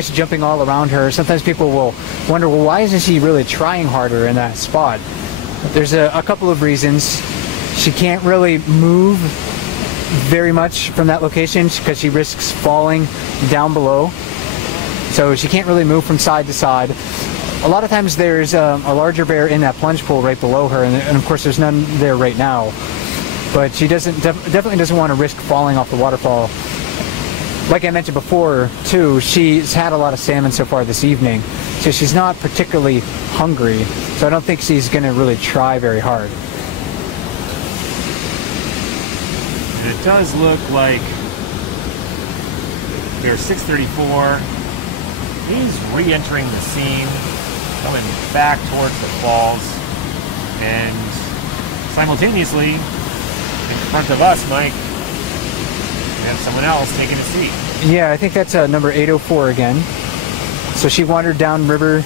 fish jumping all around her. Sometimes people will wonder, well, why isn't she really trying harder in that spot? There's a couple of reasons. She can't really move very much from that location because she risks falling down below. So she can't really move from side to side. A lot of times there's a larger bear in that plunge pool right below her, and of course there's none there right now. But she definitely doesn't want to risk falling off the waterfall. Like I mentioned before, too, she's had a lot of salmon so far this evening, so she's not particularly hungry. So I don't think she's going to really try very hard. And it does look like bear 634. He's re-entering the scene, coming back towards the falls, and simultaneously, in front of us, Mike, we have someone else taking a seat. Yeah, I think that's number 804 again. So she wandered downriver,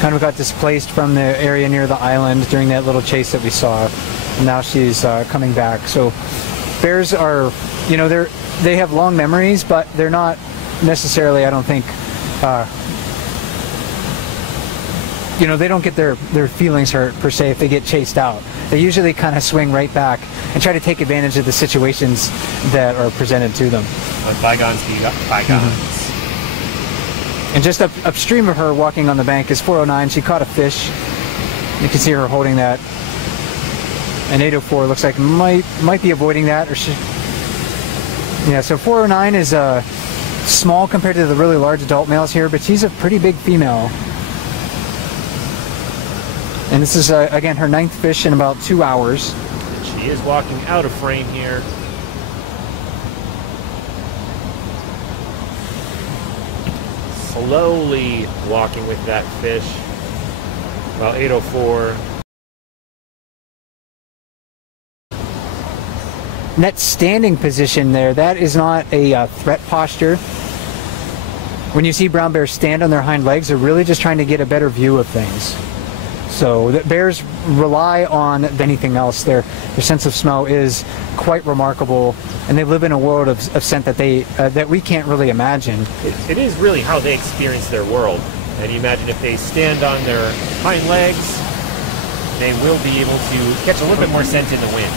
kind of got displaced from the area near the island during that little chase that we saw. And now she's coming back. So bears are, you know, they have long memories, but they're not necessarily, I don't think, you know, they don't get their feelings hurt per se if they get chased out. They usually kind of swing right back and try to take advantage of the situations that are presented to them. Bygones be bygones. Mm-hmm. And just upstream of her, walking on the bank, is 409. She caught a fish. You can see her holding that. And 804 looks like might be avoiding that, or she. Yeah, so 409 is small compared to the really large adult males here, but she's a pretty big female. And this is, again, her 9th fish in about 2 hours. She is walking out of frame here. Slowly walking with that fish. While 804. And that standing position there, that is not a threat posture. When you see brown bears stand on their hind legs, they're really just trying to get a better view of things. So the bears rely on anything else. Their sense of smell is quite remarkable, and they live in a world of scent that that we can't really imagine. It is really how they experience their world. And you imagine if they stand on their hind legs, they will be able to catch a little bit more scent in the wind.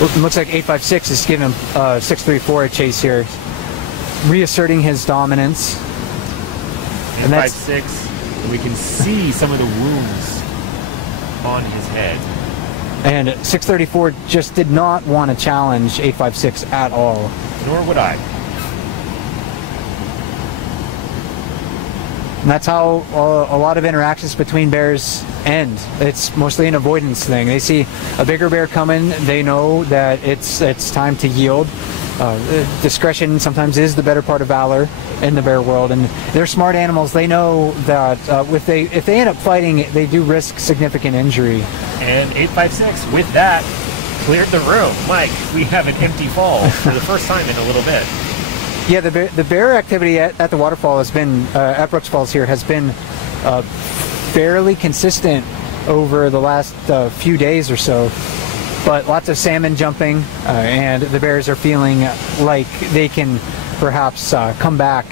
It looks like 856 is giving 634 a chase here, reasserting his dominance. And 856, we can see some of the wounds on his head. And 634 just did not want to challenge 856 at all. Nor would I. And that's how a lot of interactions between bears end. It's mostly an avoidance thing. They see a bigger bear coming, they know that it's time to yield. Discretion sometimes is the better part of valor in the bear world, and they're smart animals. They know that if they end up fighting, they do risk significant injury. And 856, with that, cleared the room. Mike, we have an empty fall for the first time in a little bit. Yeah, the bear activity at the waterfall has been, at Brooks Falls here, has been fairly consistent over the last few days or so. But lots of salmon jumping, and the bears are feeling like they can perhaps come back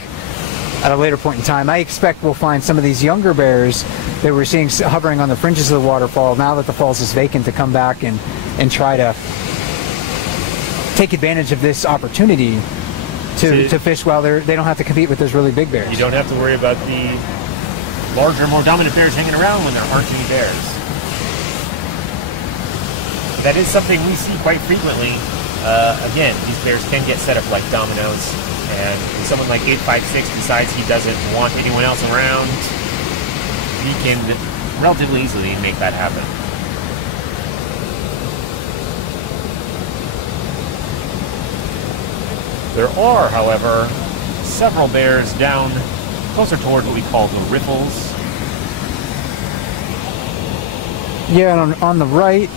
at a later point in time. I expect we'll find some of these younger bears that we're seeing hovering on the fringes of the waterfall, now that the falls is vacant, to come back and try to take advantage of this opportunity to fish while they don't have to compete with those really big bears. You don't have to worry about the larger, more dominant bears hanging around when there aren't any bears. That is something we see quite frequently. Again, these bears can get set up like dominoes, and if someone like 856 decides he doesn't want anyone else around, he can relatively easily make that happen. There are, however, several bears down closer toward what we call the riffles. Yeah, on the right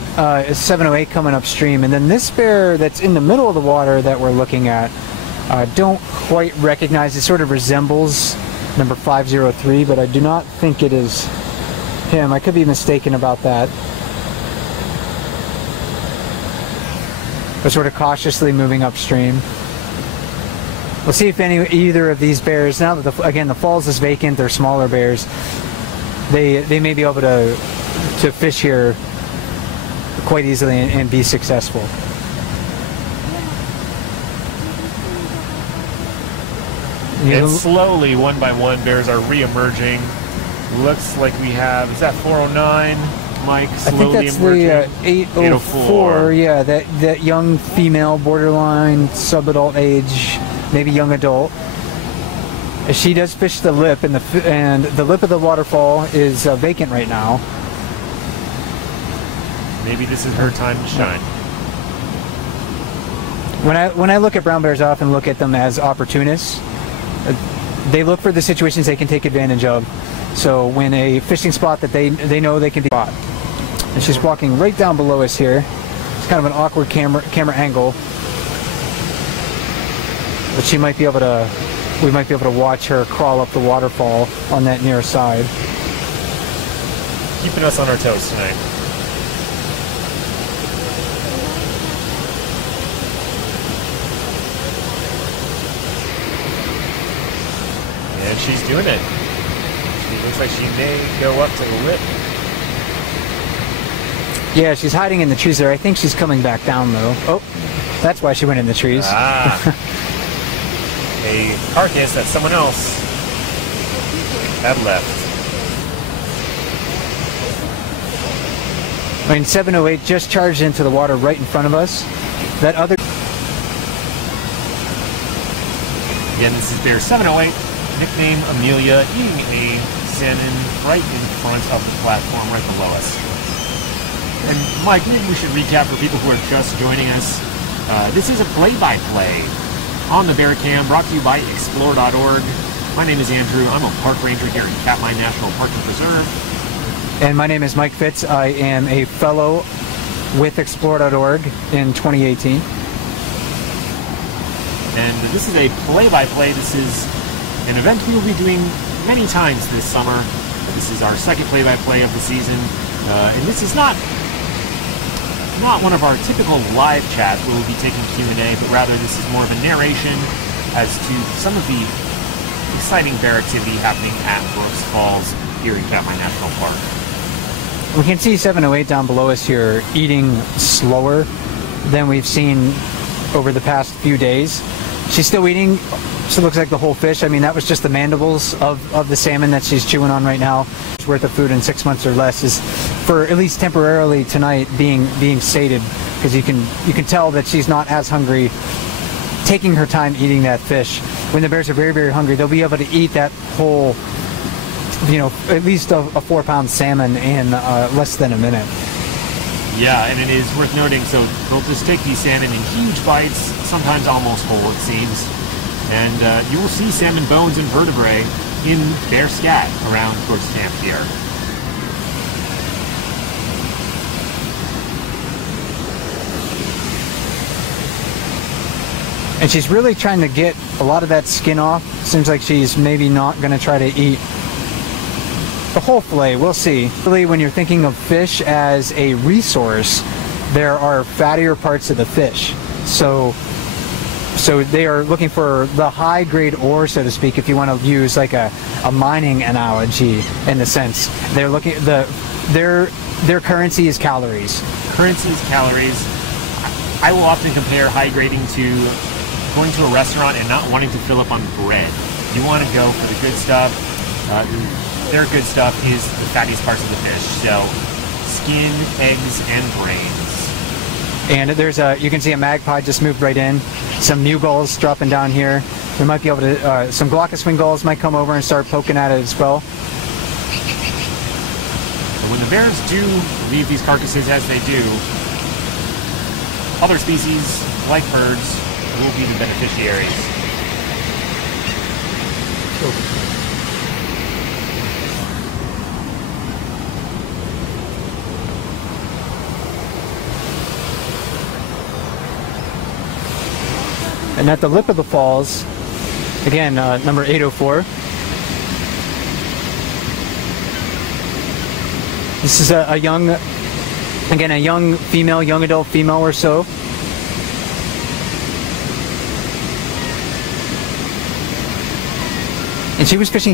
is 708 coming upstream, and then this bear that's in the middle of the water that we're looking at, don't quite recognize. It sort of resembles number 503, but I do not think it is him. I could be mistaken about that. But sort of cautiously moving upstream. We'll see if either of these bears, now that again the falls is vacant, they're smaller bears, they may be able to fish here quite easily and be successful. And slowly, one by one, bears are re-emerging. Looks like we have, is that 409, Mike? Slowly I think that's emerging. The 804. Yeah, that young female, borderline sub-adult age, maybe young adult. She does fish the lip, and the lip of the waterfall is vacant right now. Maybe this is her time to shine. When I look at brown bears, I often look at them as opportunists. They look for the situations they can take advantage of. So when a fishing spot that they know they can be caught, and she's walking right down below us here. It's kind of an awkward camera angle, but she might be able to. We might be able to watch her crawl up the waterfall on that near side. Keeping us on our toes tonight. And she's doing it. She looks like she may go up to the lip. Yeah, she's hiding in the trees there. I think she's coming back down though. Oh, that's why she went in the trees. Ah. A carcass that someone else had left. I mean, 708 just charged into the water right in front of us. That other... Again, this is bear 708, nickname Amelia, eating a salmon right in front of the platform right below us. And Mike, maybe we should recap for people who are just joining us. This is a play-by-play on the Bear Cam, brought to you by Explore.org. My name is Andrew. I'm a park ranger here at Katmai National Park and Preserve. And my name is Mike Fitz. I am a fellow with Explore.org in 2018. And this is a play-by-play. This is an event we will be doing many times this summer. This is our second play-by-play of the season. And this is not one of our typical live chats where we'll be taking Q&A, but rather this is more of a narration as to some of the exciting bear activity happening at Brooks Falls here in Katmai National Park. We can see 708 down below us here eating slower than we've seen over the past few days. She's still eating, so it looks like the whole fish. I mean, that was just the mandibles of the salmon that she's chewing on right now. It's worth of food in 6 months or less is, for at least temporarily tonight, being sated, because you can tell that she's not as hungry taking her time eating that fish. When the bears are very, very hungry, they'll be able to eat that whole, you know, at least a 4-pound salmon in less than a minute. Yeah, and it is worth noting, so they'll just take these salmon in huge bites, sometimes almost whole, it seems. And you will see salmon bones and vertebrae in bear scat around Brooks Camp here. And she's really trying to get a lot of that skin off. Seems like she's maybe not going to try to eat the whole fillet. We'll see. Really, when you're thinking of fish as a resource, there are fattier parts of the fish. So they are looking for the high-grade ore, so to speak, if you want to use like a mining analogy in the sense. They're looking, their currency is calories. Currency is calories. I will often compare high grading to going to a restaurant and not wanting to fill up on bread. You want to go for the good stuff. Their good stuff is the fattiest parts of the fish. So skin, eggs, and brains. And there's you can see a magpie just moved right in. Some new gulls dropping down here. We might be able to, some glaucous wing gulls might come over and start poking at it as well. But when the bears do leave these carcasses as they do, other species, like birds, will be the beneficiaries. And at the lip of the falls, again, number 804. This is a young, again, a young female, young adult female or so. And she was fishing